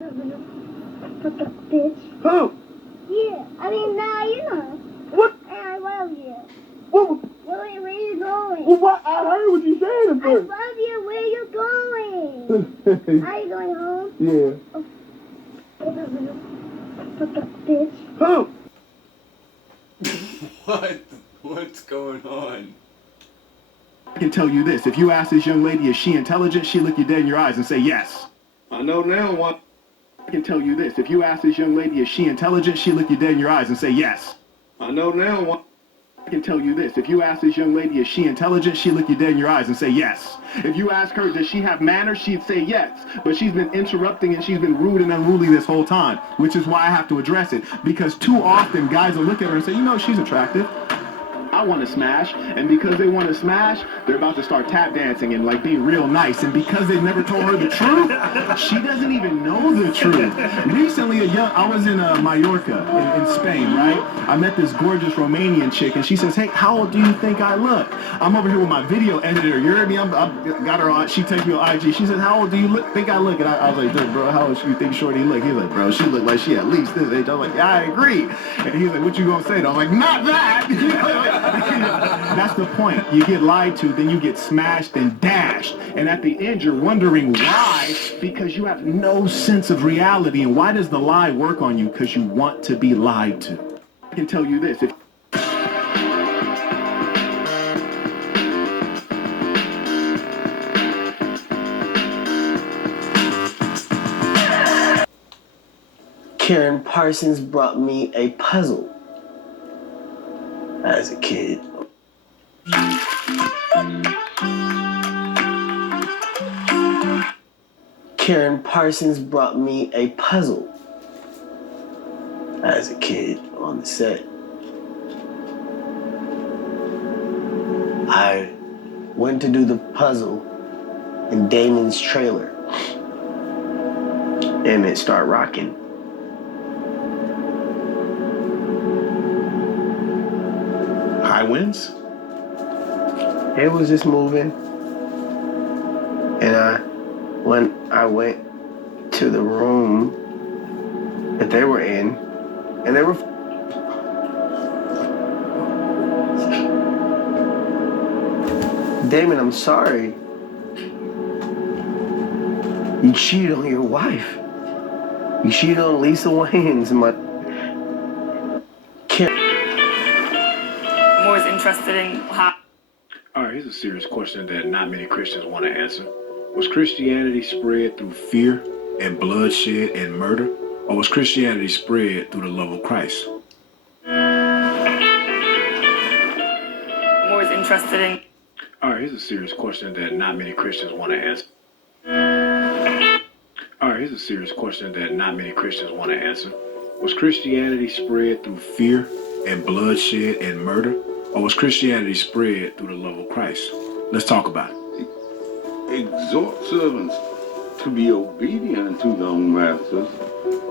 Bitch. Who? Yeah, I mean, nah, you know. What? And I love you. What? Where are you going? Well, what? I heard what you said at I first. love you. Where are you going? Are you going home? Yeah. Bitch. Who? What's going on? I can tell you this. If you ask this young lady, is she intelligent, she'll look you dead in your eyes and say yes. I know now what. I can tell you this. If you ask this young lady, is she intelligent, she'll look you dead in your eyes and say yes. I know now what. I can tell you this. If you ask this young lady, is she intelligent, she'll look you dead in your eyes and say yes. If you ask her, does she have manners, she'd say yes. But she's been interrupting and she's been rude and unruly this whole time, which is why I have to address it. Because too often guys will look at her and say, you know, she's attractive. I want to smash, and because they want to smash, they're about to start tap dancing and like being real nice. And because they never told her the truth, she doesn't even know the truth. Recently, I was in Mallorca in Spain, right? I met this gorgeous Romanian chick, and she says, "Hey, how old do you think I look?" I'm over here with my video editor. You heard me? I got her on. She takes me on IG. She says, "How old do you think I look?" And I was like, "Dude, bro, how old do you think Shorty look?" He's like, "Bro, she look like she at least this age." I'm like, "Yeah, I agree." And he's like, "What you gonna say?" And I'm like, "Not that." That's the point. You get lied to, then you get smashed and dashed. And at the end, you're wondering why, because you have no sense of reality. And why does the lie work on you? Because you want to be lied to. I can tell you this. Karen Parsons brought me a puzzle as a kid. Karen Parsons brought me a puzzle as a kid on the set. I went to do the puzzle in Damon's trailer, and it started rocking. High winds? It was just moving, and when I went to the room that they were in, and they were Damon, I'm sorry. You cheated on your wife. You cheated on Lisa Wayans, and I'm always interested in how. All right, here's a serious question that not many Christians want to answer. Was Christianity spread through fear and bloodshed and murder? Or was Christianity spread through the love of Christ? I'm always interested in. All right, here's a serious question that not many Christians want to answer. All right, here's a serious question that not many Christians want to answer. Was Christianity spread through fear and bloodshed and murder? Or was Christianity spread through the love of Christ? Let's talk about it. Exhort servants to be obedient to their own masters,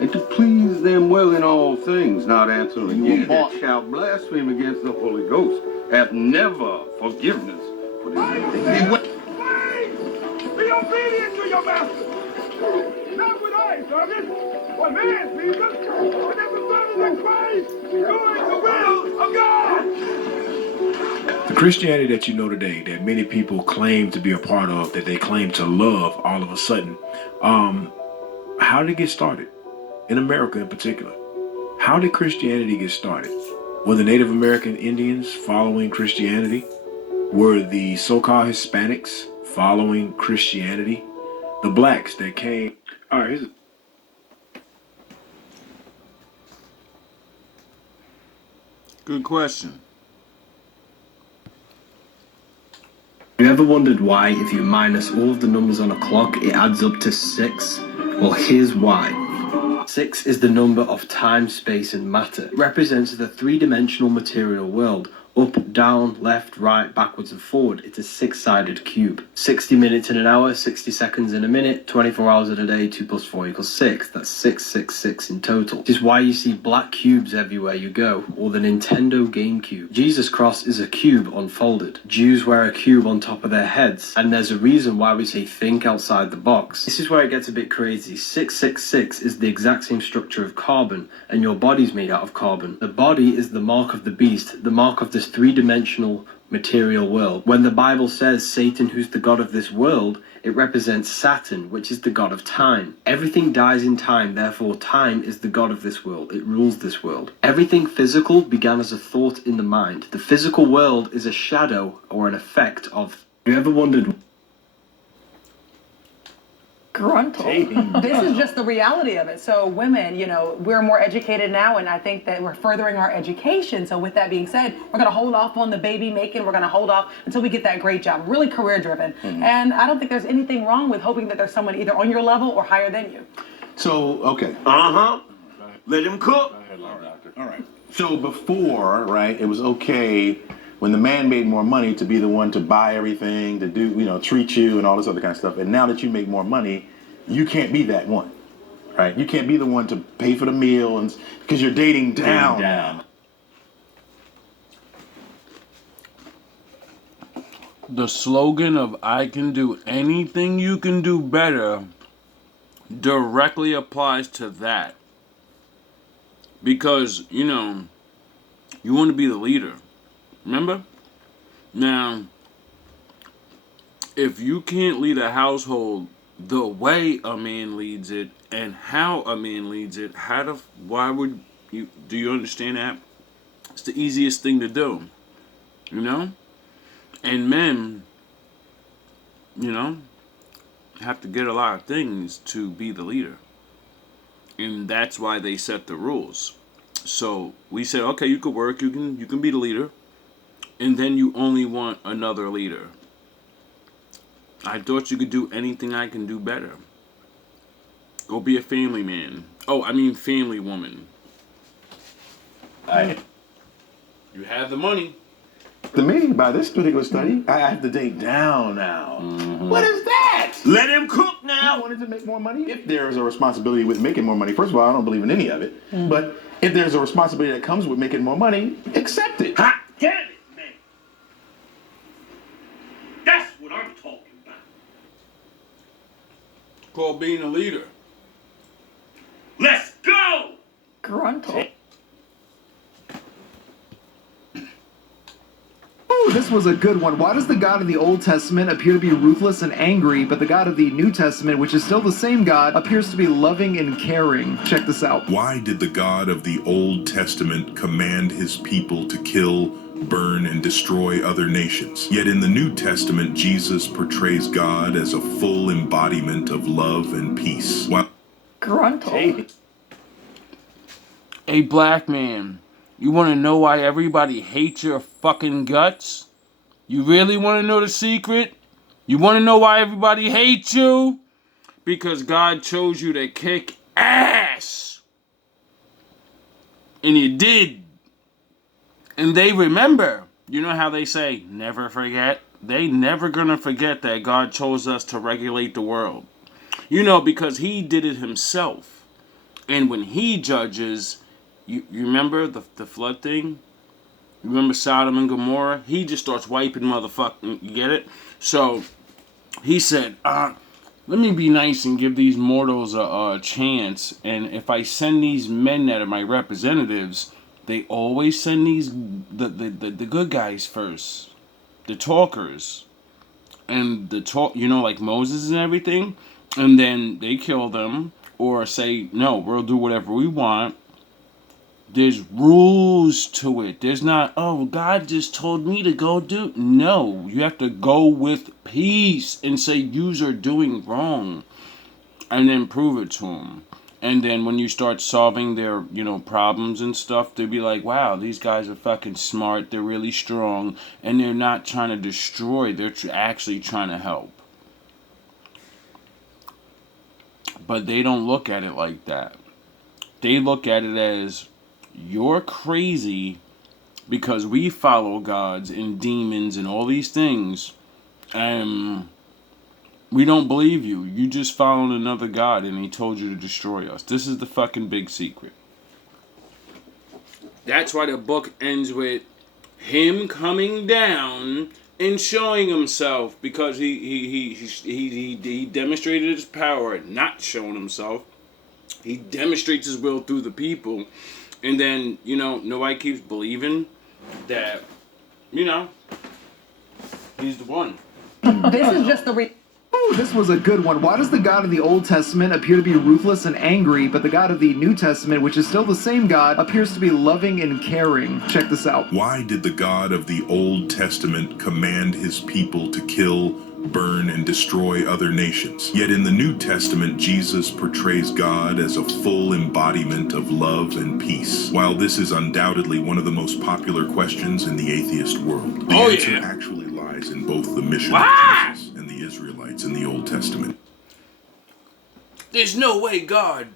and to please them well in all things, not answering, "Ye that shall blaspheme against the Holy Ghost hath never forgiveness for their iniquities." Be obedient to your master. Not with eye service, but man pleasers, and as the Son of Christ, doing the will of God. The Christianity that you know today, that many people claim to be a part of, that they claim to love all of a sudden, how did it get started? In America in particular. How did Christianity get started? Were the Native American Indians following Christianity? Were the so-called Hispanics following Christianity? The blacks that came... All right, here's... Good question. Have you ever wondered why, if you minus all of the numbers on a clock, it adds up to 6? Well, here's why. 6 is the number of time, space, and matter. It represents the three-dimensional material world, Up, down, left, right, backwards and forward. It's a 6-sided cube. 60 minutes in an hour, 60 seconds in a minute, 24 hours in a day, 2 plus 4 equals 6. That's 666 in total. This is why you see black cubes everywhere you go, or the Nintendo GameCube. Jesus' cross is a cube unfolded. Jews wear a cube on top of their heads, and there's a reason why we say think outside the box. This is where it gets a bit crazy. 666 is the exact same structure of carbon, and your body's made out of carbon. The body is the mark of the beast, the mark of this three-dimensional material world. When the Bible says Satan, who's the god of this world, it represents Saturn, which is the god of time. Everything dies in time, therefore time is the god of this world. It rules this world. Everything physical began as a thought in the mind. The physical world is a shadow or an effect of... Have you ever wondered... Gruntle. This is just the reality of it. So women, you know, we're more educated now, and I think that we're furthering our education. So with that being said, we're going to hold off on the baby making. We're going to hold off until we get that great job, really career driven. And I don't think there's anything wrong with hoping that there's someone either on your level or higher than you. So, okay. Let him cook. All right. So before, right, it was okay when the man made more money to be the one to buy everything, to do, you know, treat you and all this other kind of stuff. And now that you make more money, you can't be that one, right? You can't be the one to pay for the meal and because you're dating down. The slogan of I can do anything you can do better directly applies to that. Because, you know, you want to be the leader. Remember? Now, if you can't lead a household the way a man leads it and how a man leads it, why would you, do you understand that? It's the easiest thing to do, you know? And men, you know, have to get a lot of things to be the leader. And that's why they set the rules. So we said, okay, you could work, you can be the leader. And then you only want another leader. I thought you could do anything I can do better. Go be a family man. Oh, I mean family woman. You have the money. To me, by this particular study, I have to date down now. What is that? Let him cook now. I wanted to make more money. If there is a responsibility with making more money, first of all, I don't believe in any of it. But if there's a responsibility that comes with making more money, accept it. Hot damn it, man. That's what I'm talking about. Called being a leader. Let's go. Gruntle. Ooh, this was a good one. Why does the God of the Old Testament appear to be ruthless and angry, but the God of the New Testament, which is still the same God, appears to be loving and caring? Check this out. Why did the God of the Old Testament command his people to kill, burn, and destroy other nations? Yet in the New Testament, Jesus portrays God as a full embodiment of love and peace. Gruntle. A black man. You want to know why everybody hates your fucking guts? You really want to know the secret? You want to know why everybody hates you? Because God chose you to kick ass. And you did. And they remember. You know how they say, never forget? They never gonna forget that God chose us to regulate the world. You know, because he did it himself. And when he judges... You remember the flood thing? You remember Sodom and Gomorrah? He just starts wiping motherfucking... You get it? So, he said, let me be nice and give these mortals a chance. And if I send these men that are my representatives, they always send the good guys first. The talkers. And you know, like Moses and everything. And then they kill them. Or say, no, we'll do whatever we want. There's rules to it. There's not, oh, God just told me to go do. No, you have to go with peace and say, yous are doing wrong. And then prove it to them. And then when you start solving their, you know, problems and stuff, they'll be like, wow, these guys are fucking smart. They're really strong. And they're not trying to destroy. They're actually trying to help. But they don't look at it like that. They look at it as... You're crazy, because we follow gods and demons and all these things, and we don't believe you. You just followed another god and he told you to destroy us. This is the fucking big secret. That's why the book ends with him coming down and showing himself, because he demonstrated his power, not showing himself. He demonstrates his will through the people, and then, you know, nobody keeps believing that, you know, he's the one. This is just the Oh, this was a good one. Why does the God of the Old Testament appear to be ruthless and angry, but the God of the New Testament, which is still the same God, appears to be loving and caring? Check this out. Why did the God of the Old Testament command his people to kill, burn, and destroy other nations? Yet in the New Testament, Jesus portrays God as a full embodiment of love and peace. While this is undoubtedly one of the most popular questions in the atheist world, the answer actually lies in both the mission of Jesus and the Israelites in the Old Testament. There's no way God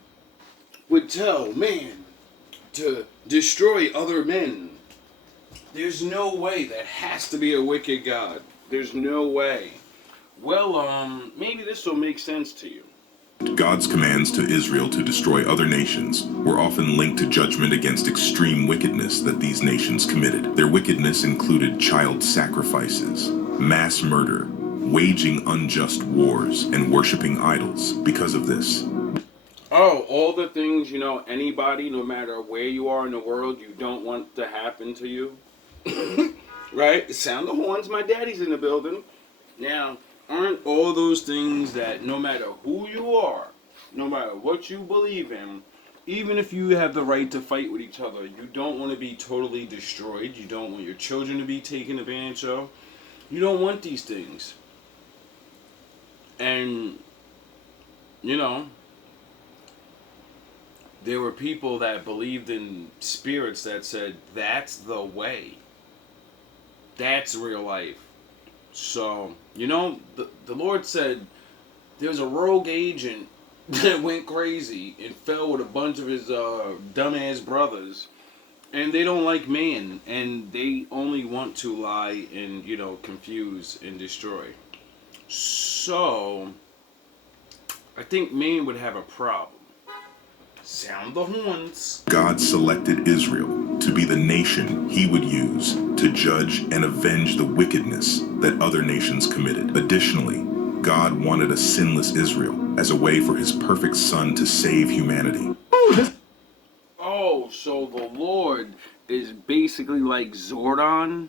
would tell man to destroy other men. There's no way. That has to be a wicked God. There's no way. Well, maybe this will make sense to you. God's commands to Israel to destroy other nations were often linked to judgment against extreme wickedness that these nations committed. Their wickedness included child sacrifices, mass murder, waging unjust wars, and worshiping idols. Because of this, all the things, you know, anybody, no matter where you are in the world, you don't want to happen to you. Right? Sound the horns, my daddy's in the building. Now, aren't all those things that no matter who you are, no matter what you believe in, even if you have the right to fight with each other, you don't want to be totally destroyed. You don't want your children to be taken advantage of. You don't want these things. And, you know, there were people that believed in spirits that said, that's the way. That's real life. So, you know, the Lord said there's a rogue agent that went crazy and fell with a bunch of his dumbass brothers. And they don't like man. And they only want to lie and, you know, confuse and destroy. So, I think man would have a problem. Sound the horns. God selected Israel to be the nation he would use to judge and avenge the wickedness that other nations committed. Additionally, God wanted a sinless Israel as a way for his perfect son to save humanity. Oh, so the Lord is basically like Zordon,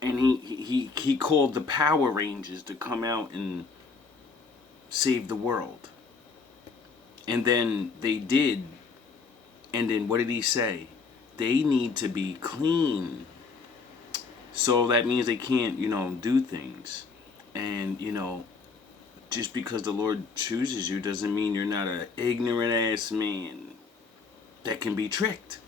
and he called the Power Rangers to come out and save the world. And then they did. And then what did he say? They need to be clean. So that means they can't, you know, do things. And, you know, just because the Lord chooses you doesn't mean you're not an ignorant ass man that can be tricked.